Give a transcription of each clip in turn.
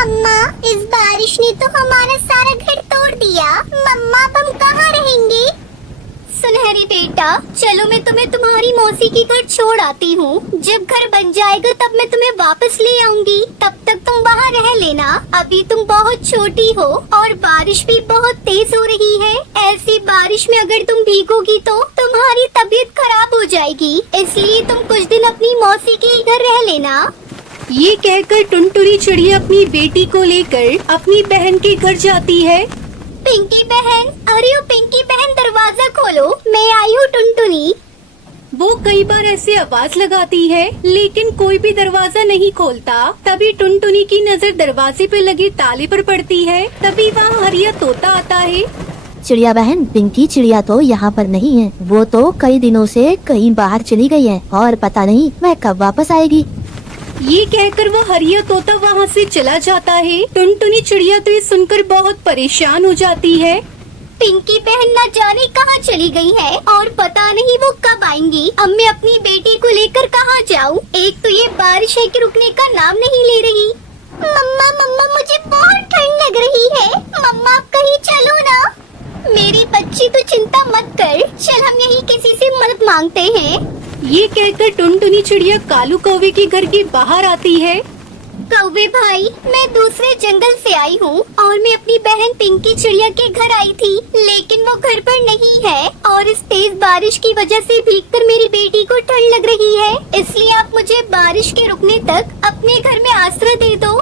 मम्मा, इस बारिश ने तो हमारा सारा घर तोड़ दिया। मम्मा, अब हम कहाँ रहेंगे? सुनहरी बेटा, चलो मैं तुम्हें तुम्हारी मौसी की घर छोड़ आती हूँ। जब घर बन जाएगा तब मैं तुम्हें वापस ले आऊंगी। तब तक तुम वहाँ रह लेना। अभी तुम बहुत छोटी हो और बारिश भी बहुत तेज हो रही है। ऐसी बारिश में अगर तुम भीगोगी तो तुम्हारी तबीयत खराब हो जाएगी। इसलिए तुम कुछ दिन अपनी मौसी के घर रह लेना। ये कहकर टुनटुनी चिड़िया अपनी बेटी को लेकर अपनी बहन के घर जाती है। पिंकी बहन, अरे ओ पिंकी बहन, दरवाजा खोलो, मैं आई हूँ टुनटुनी। वो कई बार ऐसे आवाज लगाती है लेकिन कोई भी दरवाजा नहीं खोलता। तभी टुनटुनी की नजर दरवाजे पे लगे ताले पर पड़ती है। तभी वहाँ हरिया तोता आता है। चिड़िया बहन, पिंकी चिड़िया तो यहाँ पर नहीं है। वो तो कई दिनों से कहीं बाहर चली गई है और पता नहीं वह कब वापस आएगी। ये कहकर वो हरिया तोता वहाँ से चला जाता है। टुनटुनी चिड़िया तो ये सुनकर बहुत परेशान हो जाती है। पिंकी बहन न जाने कहाँ चली गई है और पता नहीं वो कब आएंगी। अब मैं अपनी बेटी को लेकर कहाँ जाऊँ? एक तो ये बारिश है कि रुकने का नाम नहीं ले रही। मम्मा मम्मा, मुझे बहुत ठंड लग रही है। मम्मा, आप कहीं चलो ना। मेरी बच्ची, तो चिंता मत कर, चल हम यहीं किसी से मदद मांगते हैं। ये कहकर टुनटुनी चिड़िया कालू कौवे के घर के बाहर आती है। कौवे भाई, मैं दूसरे जंगल से आई हूँ और मैं अपनी बहन पिंकी चिड़िया के घर आई थी, लेकिन वो घर पर नहीं है और इस तेज बारिश की वजह से भीगकर मेरी बेटी को ठंड लग रही है। इसलिए आप मुझे बारिश के रुकने तक अपने घर में आश्रय दे दो।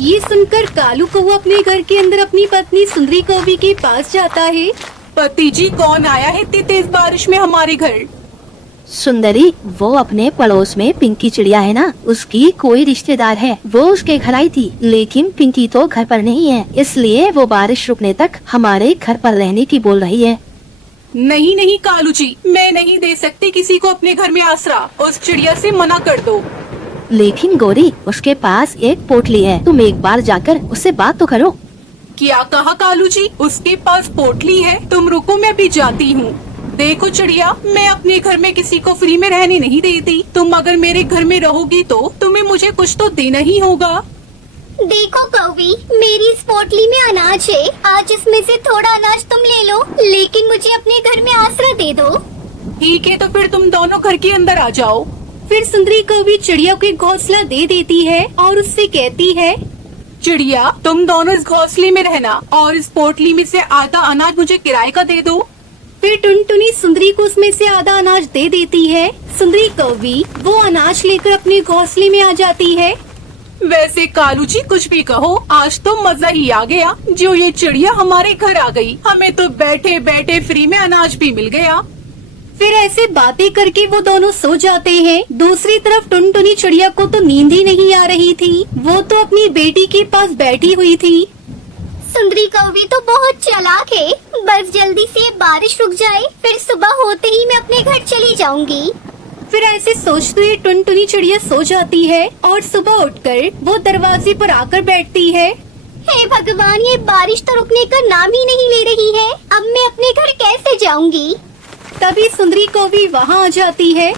ये सुनकर कालू कौवा अपने घर के अंदर अपनी पत्नी सुंदरी कौवी के पास जाता है। पति जी, कौन आया है इतनी तेज बारिश में हमारे घर? सुंदरी, वो अपने पड़ोस में पिंकी चिड़िया है ना, उसकी कोई रिश्तेदार है। वो उसके घर आई थी, लेकिन पिंकी तो घर पर नहीं है, इसलिए वो बारिश रुकने तक हमारे घर पर रहने की बोल रही है। नहीं नहीं कालू जी, मैं नहीं दे सकती किसी को अपने घर में आसरा। उस चिड़िया से मना कर दो। लेकिन गौरी, उसके पास एक पोटली है, तुम एक बार जाकर उससे बात तो करो। क्या कहा कालू जी? उसके पास पोटली है? तुम रुको, मैं भी जाती हूँ। देखो चिड़िया, मैं अपने घर में किसी को फ्री में रहने नहीं देती। तुम अगर मेरे घर में रहोगी तो तुम्हें मुझे कुछ तो देना ही होगा। देखो कौवी, मेरी इस पोटली में अनाज है। आज इसमें से थोड़ा अनाज तुम ले लो, लेकिन मुझे अपने घर में आश्रय दे दो। ठीक है, तो फिर तुम दोनों घर के अंदर आ जाओ। फिर सुंदरी कौवी चिड़िया को एक घोंसला दे देती है और उससे कहती है, चिड़िया, तुम दोनों इस घोंसले में रहना और इस पोटली में से आधा अनाज मुझे किराए का दे दो। फिर टुनटुनी सुंदरी को उसमें से आधा अनाज दे देती है। सुंदरी कौवी वो अनाज लेकर अपने घोंसले में आ जाती है। वैसे कालू जी, कुछ भी कहो, आज तो मजा ही आ गया जो ये चिड़िया हमारे घर आ गई। हमें तो बैठे बैठे फ्री में अनाज भी मिल गया। फिर ऐसे बातें करके वो दोनों सो जाते हैं। दूसरी तरफ टुनटुनी चिड़िया को तो नींद ही नहीं आ रही थी। वो तो अपनी बेटी के पास बैठी हुई थी। सुंदरी कौवी तो बहुत चालाक है। बस जल्दी से बारिश रुक जाए, फिर सुबह होते ही मैं अपने घर चली जाऊंगी। फिर ऐसे सोचते हुए टुनटुनी चिड़िया सो जाती है और सुबह उठकर वो दरवाजे पर आकर बैठती है। हे भगवान, ये बारिश तो रुकने का नाम ही नहीं ले रही है। अब मैं अपने घर कैसे जाऊंगी? तभी सुंदरी कौवी वहाँ आ जाती है।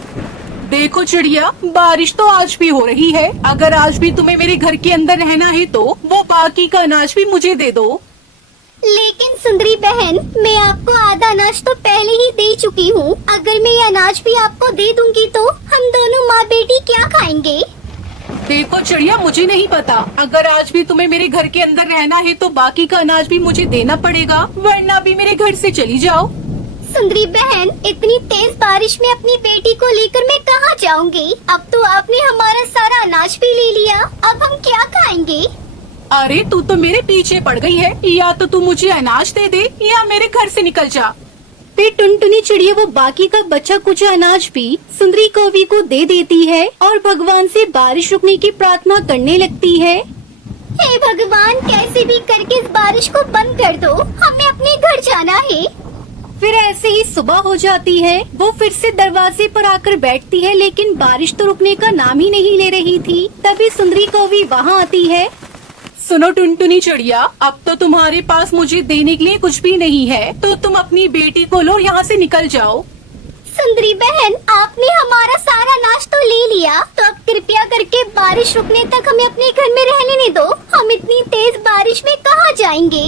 देखो चिड़िया, बारिश तो आज भी हो रही है। अगर आज भी तुम्हें मेरे घर के अंदर रहना है तो वो बाकी का अनाज भी मुझे दे दो। लेकिन सुंदरी बहन, मैं आपको आधा अनाज तो पहले ही दे चुकी हूँ। अगर मैं ये अनाज भी आपको दे दूंगी तो हम दोनों माँ बेटी क्या खाएंगे? देखो चिड़िया, मुझे नहीं पता। अगर आज भी तुम्हें मेरे घर के अंदर रहना है तो बाकी का अनाज भी मुझे देना पड़ेगा, वरना भी मेरे घर से चली जाओ। सुंदरी बहन, इतनी तेज बारिश में अपनी बेटी को लेकर मैं कहाँ जाऊंगी? अब तो आपने हमारा सारा अनाज भी ले लिया, अब हम क्या खाएंगे? अरे तू तो मेरे पीछे पड़ गई है। या तो तू मुझे अनाज दे दे या मेरे घर से निकल जा। फिर टुनटुनी चिड़िया वो बाकी का बचा कुछ अनाज भी सुंदरी कौवी को दे देती है और भगवान से बारिश रुकने की प्रार्थना करने लगती है। हे भगवान, कैसे भी करके इस बारिश को बंद कर दो, हमें अपने घर जाना है। फिर ऐसे ही सुबह हो जाती है। वो फिर से दरवाजे पर आकर बैठती है, लेकिन बारिश तो रुकने का नाम ही नहीं ले रही थी। तभी सुंदरी कौवी वहाँ आती है। सुनो टुनटुनी चिड़िया, अब तो तुम्हारे पास मुझे देने के लिए कुछ भी नहीं है, तो तुम अपनी बेटी को लो और यहाँ से निकल जाओ। सुंदरी बहन, आपने हमारा सारा नाश तो ले लिया, तो अब कृपया करके बारिश रुकने तक हमें अपने घर में रहने नहीं दो। हम इतनी तेज बारिश में कहाँ जाएंगे?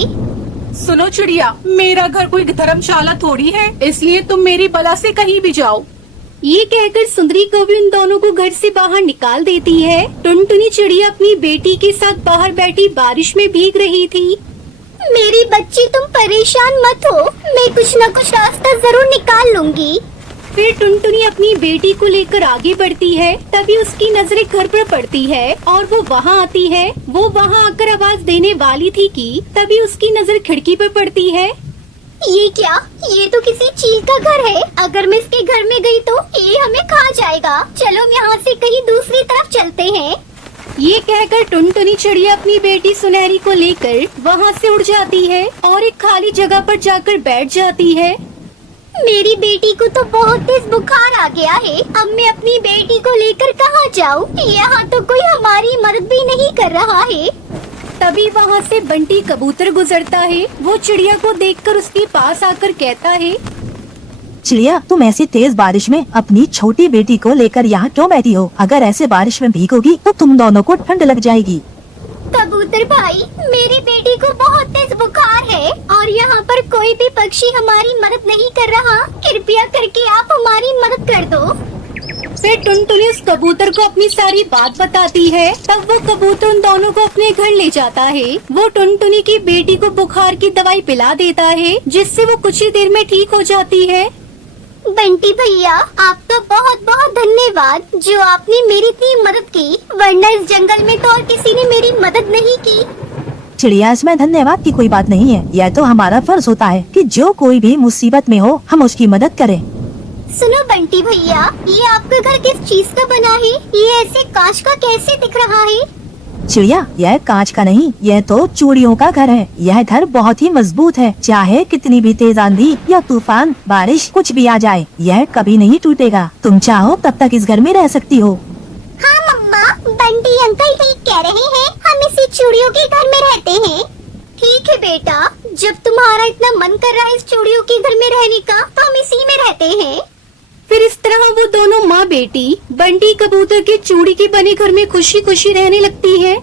सुनो चिड़िया, मेरा घर कोई धर्मशाला थोड़ी है, इसलिए तुम मेरी बला से कहीं भी जाओ। ये कहकर सुंदरी कौवी उन दोनों को घर से बाहर निकाल देती है। टुनटुनी चिड़िया अपनी बेटी के साथ बाहर बैठी बारिश में भीग रही थी। मेरी बच्ची, तुम परेशान मत हो, मैं कुछ न कुछ रास्ता जरूर निकाल लूंगी। फिर टुनटुनी अपनी बेटी को लेकर आगे बढ़ती है। तभी उसकी नजरें घर पर पड़ती है और वो वहाँ आती है। वो वहाँ आकर आवाज देने वाली थी कि तभी उसकी नजर खिड़की पर पड़ती है। ये क्या? ये तो किसी चील का घर है। अगर मैं इसके घर में गई तो ये हमें खा जाएगा। चलो हम यहाँ से कहीं दूसरी तरफ चलते हैं। ये कहकर टुनटुनी चिड़िया अपनी बेटी सुनहरी को लेकर वहाँ से उड़ जाती है और एक खाली जगह पर जाकर बैठ जाती है। मेरी बेटी को तो बहुत तेज बुखार आ गया है। अब मैं अपनी बेटी को लेकर कहाँ जाऊँ? यहाँ तो कोई हमारी मदद भी नहीं कर रहा है। तभी वहाँ से बंटी कबूतर गुजरता है। वो चिड़िया को देखकर उसके पास आकर कहता है, चिड़िया, तुम ऐसी तेज बारिश में अपनी छोटी बेटी को लेकर यहाँ क्यों बैठी हो? अगर ऐसे बारिश में भीगोगी तो तुम दोनों को ठंड लग जाएगी। कबूतर भाई, मेरी बेटी को बहुत तेज बुखार है और यहाँ पर कोई भी पक्षी हमारी मदद नहीं कर रहा। कृपया करके आप हमारी मदद कर दो। फिर टुनटुनी उस कबूतर को अपनी सारी बात बताती है। तब वो कबूतर उन दोनों को अपने घर ले जाता है। वो टुनटुनी की बेटी को बुखार की दवाई पिला देता है, जिससे वो कुछ ही देर में ठीक हो जाती है। बंटी भैया, आपका बहुत बहुत धन्यवाद जो आपने मेरी इतनी मदद की, वरना इस जंगल में तो और किसी ने मेरी मदद नहीं की। चिड़िया, इसमें धन्यवाद की कोई बात नहीं है। यह तो हमारा फर्ज होता है कि जो कोई भी मुसीबत में हो हम उसकी मदद करें। सुनो बंटी भैया, ये आपका घर किस चीज का बना है? ये ऐसे कांच का कैसे दिख रहा है? चिड़िया, यह कांच का नहीं, यह तो चूड़ियों का घर है। यह घर बहुत ही मजबूत है। चाहे कितनी भी तेज आंधी या तूफान, बारिश, कुछ भी आ जाए, यह कभी नहीं टूटेगा। तुम चाहो तब तक इस घर में रह सकती हो। हाँ मम्मा, बंटी अंकल ठीक कह रहे हैं। हम इसी चूड़ियों के घर में रहते हैं। ठीक है बेटा, जब तुम्हारा इतना मन कर रहा है इस चूड़ियों के घर में रहने का, तो हम इसी में रहते हैं। फिर इस तरह वो दोनों माँ बेटी बंटी कबूतर के चूड़ी के बने घर में खुशी खुशी रहने लगती है।